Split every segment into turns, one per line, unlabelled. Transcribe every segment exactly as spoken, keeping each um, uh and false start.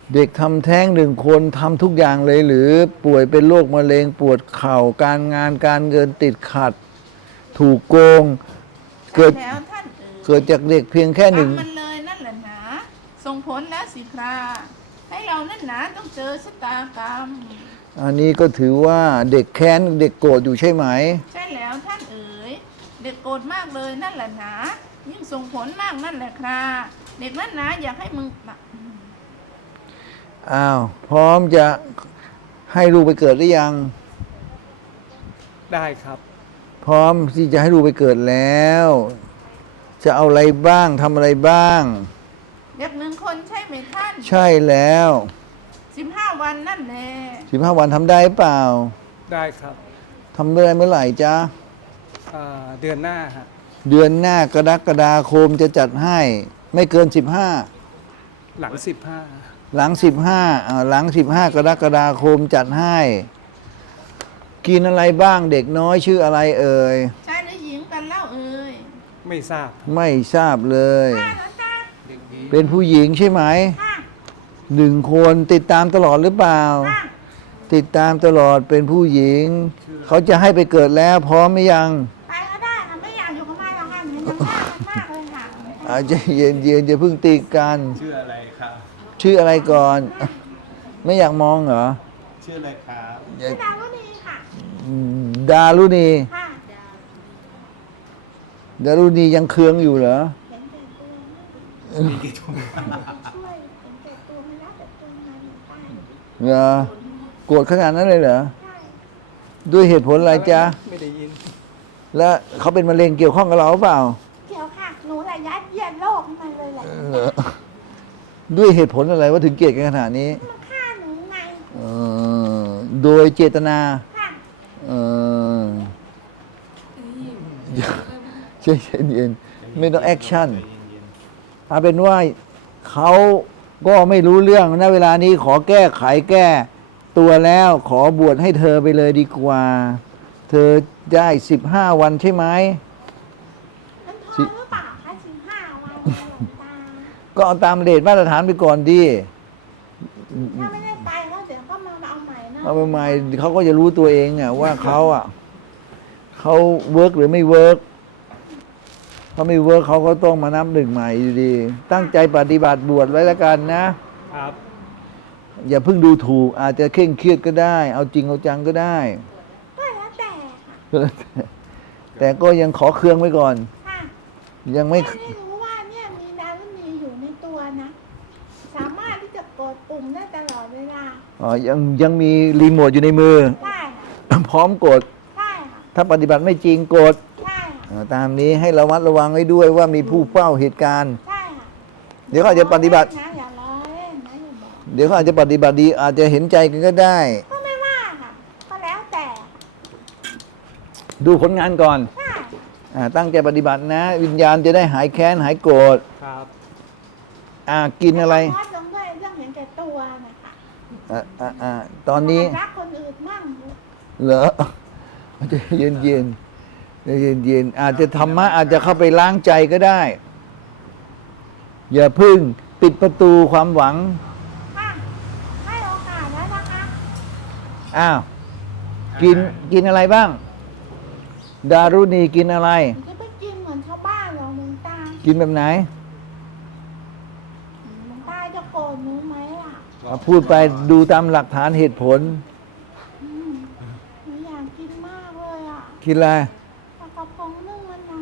เด็กทำแท้งหนึ่งคนทำทุกอย่างเลยหรือป่วยเป็นโรคมะเร็งปวดเข่าการงานการเงินติดขัด ถูกโกงเกิด
แล้วท่านเอ๋ย
เกิดจากเด็กเพียงแค่หนึ่ง
กรรมมันเลยนั่นแหละหนาส่งผลแล้วสิคราให้เรานั่นหนาต้องเจอชะตากรรม
อันนี้ก็ถือว่าเด็กแค้นเด็กโกรธอยู่ใช่ไหม
ใช่แล้วท่านเอ๋ยเด็กโกรธมากเลยนั่นแหละหนายิ่งส่งผลมากนั่นแหละคราเด็กนั่นหนาอยากให้มึง
อ้าวพร้อมจะให้ลูกไปเกิดหรือยัง
ได้ครับ
พร้อมที่จะให้ลูกไปเกิดแล้ว จะเอาอะไรบ้างทำอะไรบ้าง
เด็กหนึ่งคนใช่ไหมท่าน
ใช่แล้ว
สิบห้าวันนั่นแหละ
สิบห้าวันทำได้เปล่า
ได้ครับ
ทำได้เมื่อไหร่จ๊ะ
อ่าเดือนหน้าฮะ
เดือนหน้ากรกฎาคมจะจัดให้ ไม่เกินสิบห้า
หลังสิบห้า
หลังสิบห้าหลังสิบห้ากรกฎาคมจัดให้ กินอะไรบ้างเด็กน้อยชื่ออะไรเอ่ย
ชายหรือหญิงกันเล่าเอ่ย
ไม่ทราบ
ไม่ทราบเลย
ค่ะแล้วจ้า
เป็นผู้หญิงใช่ไหม
ค่ะ
หนึ่งคนติดตามตลอดหรือเปล่า
ค่ะ
ติดตามตลอดเป็นผู้หญิง เขาจะให้ไปเกิดแล้วพร้อมไหมยัง
ไปก็ได้ค่ะไม่อยากอยู่กับมันหรอกค่ะเห็นมันยากมากเลยค่ะ
อาจจะเย็นเย็นจะเพิ่งตีกัน
ชื่ออะไรครับ
ชื่ออะไรก่อน ไม่อยากมองเหรอ
ชื่ออะไรครับ
ชื่อดาวก็ดีค่ะ
ดารุณี
ค่ะ
ดารุณียังเคืองอยู่เหรอ
เห็นแต่ตัว
มีกี่ทุ่ม
ช่วยเห็นแต่ตัวไม่รับแต่ตัวมันไป
เหรอโกรธขนาดนั้นเลยเหรอ
ใช่
ด้วยเหตุผลอะไรจ๊ะ
ไม่ได้ยิน
แล้วเขาเป็นมะเร็งเกี่ยวข้องกับเราหรือเปล่า
เกี่ยวค่ะหนูแหละยัดเยียดโลกให้มันเลยแหละ
เหรอด้วยเหตุผลอะไรว่าถึงเกลียดกันขนาดนี้
มันฆ่าหนูไง
เออโดยเจตนา
ค่ะ
เออใช่เย็นๆไม่ต้องแอคชั่นเอาเป็นว่าเขาก็ไม่รู้เรื่องนะเวลานี้ขอแก้ไขแก้ตัวแล้วขอบวชให้เธอไปเลยดีกว่า เธอได้สิบห้าวันใช่ไหม
มันพอหรือเปล่าคะสิบห้าวันเนี่ยหลวงตา
ก็เอาตามเรทมาตรฐานไปก่อนดี
ถ้าไม่ได้ไปก็เดี๋ยวก็มาเอาใหม่นะ
เอาไปใหม่เขาก็จะรู้ตัวเองอะว่าเขาอะเขาเวิร์กหรือไม่เวิร์กเขาไม่เวิร์กเขาก็ต้องมานับหนึ่งใหม่อยู่ดี ตั้งใจปฏิบัติบวชไว้แล้วกันนะ
ครับ
อย่าเพิ่งดูถูก อาจจะเคร่งเครียดก็ได้ เอาจริงเอาจังก็ได้
ก็แล้วแต่ค่ะ
แต่ก็ยังขอเครื่องไว้ก่อน
ค่ะ
ยังไม่
แค่ได้รู้ว่าเนี่ยมีดาวมีอยู่ในตัวนะ สามารถที่จะกดปุ่มได้ตลอดเวลา
อ๋อยังยังมีรีโมทอยู่ในมือ
ได้ค่ะ
พร้อมกด
ได้ค่ะ
ถ้าปฏิบัติไม่จริงกด
ได้ค่ะ
อ่าตามนี้ให้ระมัดระวังไว้ด้วยว่ามีผู้เฝ้าเหตุการณ์
ได้ค่ะ
เดี๋ยวเขาอาจจะปฏิบัติ
นะอย่าล้อเล่นนะอย่าบอก
เดี๋ยวเขาอาจจะปฏิบัติดี อาจจะเห็นใจกันก็ได้
ก็ไม่ว่าค่ะ ก็แล้วแต่
ดูผลงานก่อน
ได้
อาตั้งใจปฏิบัตินะ วิญญาณจะได้หายแค้นหายโกรธ
ครับ
อ่ากินอะไร
วัดลงด้วยเรื่องเห็นแก่ตัวนะคะ
อ่าอ่าอ่าตอนนี้
รักคนอื่นมั่ง
เหรอมันจะเย็นเย็นเย็นเย็นๆอาจจะธรรมะอาจจะเข้าไปล้างใจก็ได้ อย่าพึ่งปิดประตูความหวัง
ค่ะให้โอกาสแล้วนะคะ
อ้าวกินกินอะไรบ้าง ดารุณีกินอะไร
หนูจะไปกินเหมือนชาวบ้านเหรอหลวงตา
กินแบบไหน
หลวงตาจะโกรธหนูไหมล่ะ
อ่ะพูดไปดูตามหลักฐานเหตุผล
อืมหนูอยากกินมากเลยอ่ะ
กินอะไร
ปลากระพงนึ่งมะนาว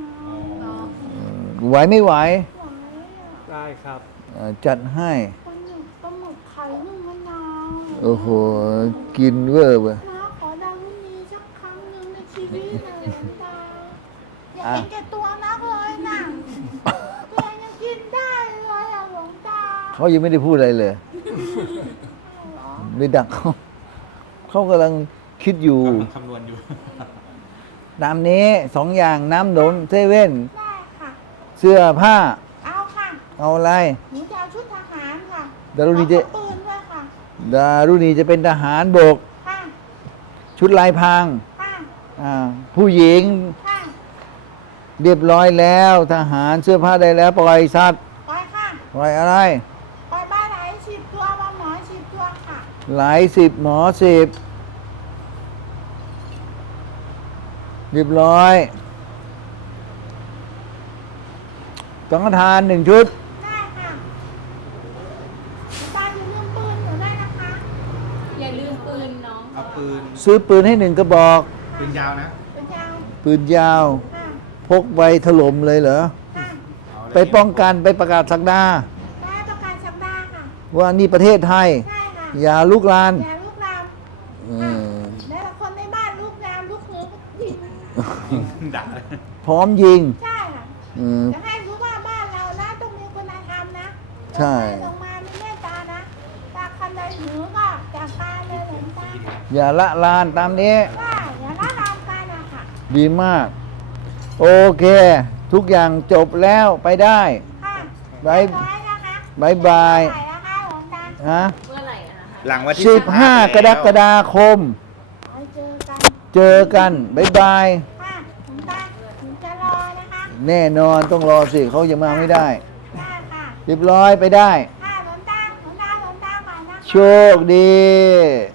ไหวไม่ไหว
ไหวอ่ะ
ได้ครับ
อ่าจัดให้
ปลาหมึกปลาหมึกไข่นึ่งมะนาว
โอ้โห กินเวอร์เว้ย
นะขอดาวรุ่นนี้สักครั้งหนึ่งในชีวิตเลยหลวงตาอย่าเห็นแก่ตัวนักเลยนะตัวเองยังกินได้เลยอ่ะหลวงตา
เขายังไม่ได้พูดอะไรเลย
เหรอ
ไม่ดักเขาเขากำลังคิดอยู่
กำลังคำนวณอยู่
ตามนี้สองอย่างน้ำหนมเซเว่น
ได้ค่ะ
เสื้อผ้า
เอาค่ะ
เอาอะไร
หนูจะเอาชุดทหารค่ะ
ดารุณีจะ
เอาปืนด้วยค่ะ
ดารุณีจะเป็นทหารบก
ค่ะ
ชุดลายพราง
ค่ะ
อ่าผู้หญิง
ค่ะ
เรียบร้อยแล้ว ทหารเสื้อผ้าได้แล้ว ปล่อยสัตว์
ไปค่ะ
ปล่อยอะไร
ไปบ้านไหนสิบตัวมาหมอ
หลายสิบหมอสิบเรียบร้อยสังฆทานหนึ่งชุด
ได้ค่ะตาอย่าลืมปืนหนูได้นะคะ
อย่าลืมปืนน้อง
เอาปืน
ซื้อปืนให้หนึ่งกระบอก
ปืนยาวนะ
เป็นยาว
ปืนยาว
ค่ะ
พกไปถล่มเลยเหรอ
ค่ะ
เอาเลย
ไปป้องกันไปประกาศสักดา
ได้ประกันสัปดาห์ค่ะ
ว่านี่ประเทศไทย
ใช่ค่ะ
อย่าลุกลาน
อย่าลุกลาม
อืม
แล้วคนในบ้านลุกลามลุกหือยิง
ยิงด่าเลย
พร้อมยิง
ใช่ค่ะ
อืม
จะให้รู้ว่าบ้านเรานะต้องมีคุณธรรมนะ
ใช่
ลงมามีเมตตานะตาคันใดหือก็จากการเลยหลวงตา
อย่าละลานตามนี้
ว่าอย่าละลามกันนะค่ะ
ดีมาก โอเค ทุกอย่างจบแล้วไปได้
ค่ะ
บาย
เรีบร้อยนะคะ
บายบาย
เท่ไหร่นะคะหลวงตา
ฮะ
เมื่อไหร่อะนะคะ
หลังวันที่
สิบห้ากรกฎาคม
ไว้เจอกัน
เจอกันบายบาย
ค่ะหลวงตาถึงจะรอนะคะ
แน่นอนต้องรอสิเขายังมาไม่ได้
ได้ค่ะ
เรียบร้อยไปได้
ค่ะหลวงตาหลวงตาหลวงตาก่อนนะคะ
โชคดี